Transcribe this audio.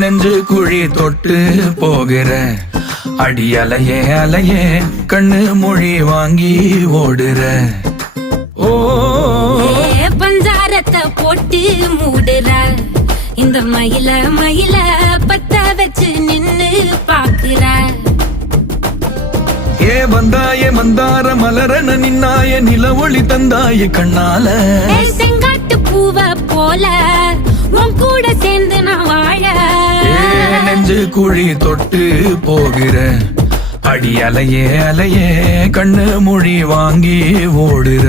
நெஞ்சு குழி தொட்டு போகிற அடி அலையே அலையே கண்ணு மொழி வாங்கி ஓடுற. ஓ பஞ்சாரத்தை போட்டு மூடுற இந்த மயில மயில பத்த வச்சு நின்னு பாக்குற. வந்தாய மந்தார மலரன நின்னாய நில ஒளி தந்தாய கண்ணால. செங்காட்டு பூவ போல உன் கூட சேர்ந்து நான் வாழ. நெஞ்சு குழி தொட்டு போகிற அடி அலையே அலையே கண்ணு மொழி வாங்கி ஓடுற.